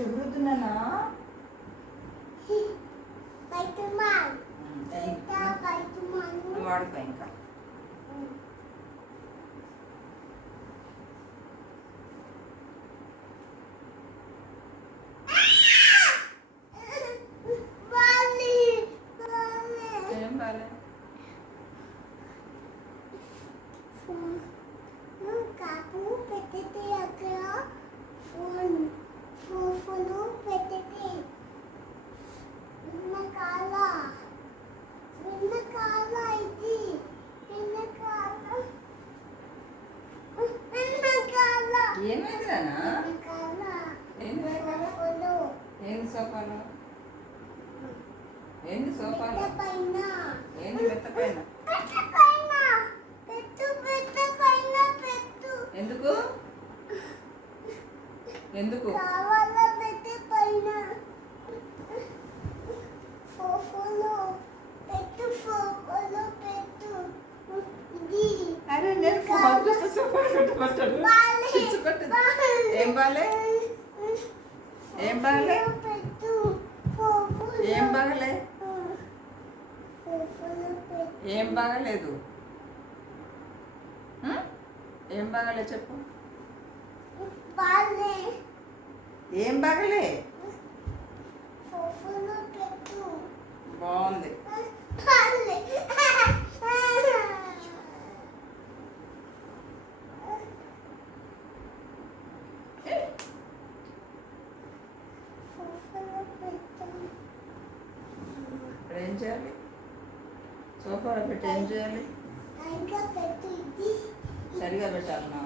చెబుతున్నానా? వాడుకో ఇంకా. ఏం బాలే? కాల ఏమైందిరానా ఏంది ఫోన్ ఏంది సోఫాలో? ఏంది పైన మెత్త పైన? ఎందుకు? ఎందుకు? అరే నేను ఫోన్ చూస్తే సోఫా పెట్టుకుంటాడు బాలే? ఏం బాలే? ఏం ఏం బాగలే ఏం బాగలేదు? ఏం బాగలే చెప్పు. ఏం బాగలే? బాగుంది బాలే ఫోఫోలో పెట్టు ఇప్పుడు ఏం చేయాలి? సోఫాలో పెట్టి ఏం చేయాలి? సరిగా పెట్టాలన్నా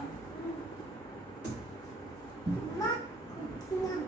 అమ్మ కూర్చున్నాం.